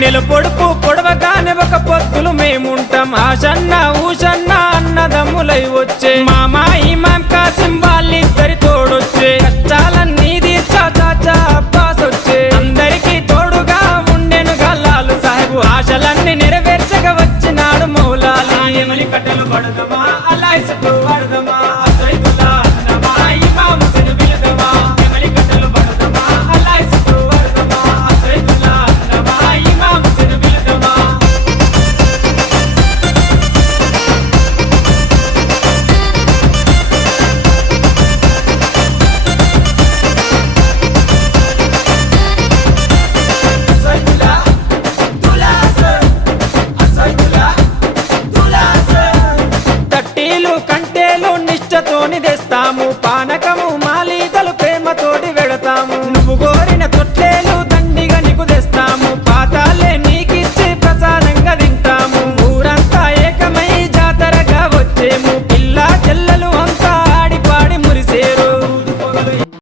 నెల పొడుపు పొడవగానే ఒక పొత్తులు మేముంటాం ఆషన్న ఊషన్న అన్నదమ్ములై వచ్చే మామా ఇమాం కాసిం వాళ్ళిద్దరి తోడొచ్చే కష్టాలన్నీ తీర్చా చాచా అబ్బాస్ వచ్చే అందరికీ తోడుగా ఉండెను గల్లాలు సాహెబు ఆశలన్నీ నెరవేర్చగా వచ్చినాడు మౌలాలి ఎమలి కట్టెలు పడదమా అల్లాయిసకు పడదమా అసైదుల్లా అన్నమా ఇమాం హుసేన్ బిలదమా ఎమలి కట్టెలు పడదమా అల్లాయిసకు పడదమా అసైదుల్లా అన్నమా ఇమాం హుసేన్ బిలదమా అసైదుల్లా దులాసర్ అసైదుల్లా దులాసర్ తట్టీలు కంటేలు నిష్టతోని తెస్తాము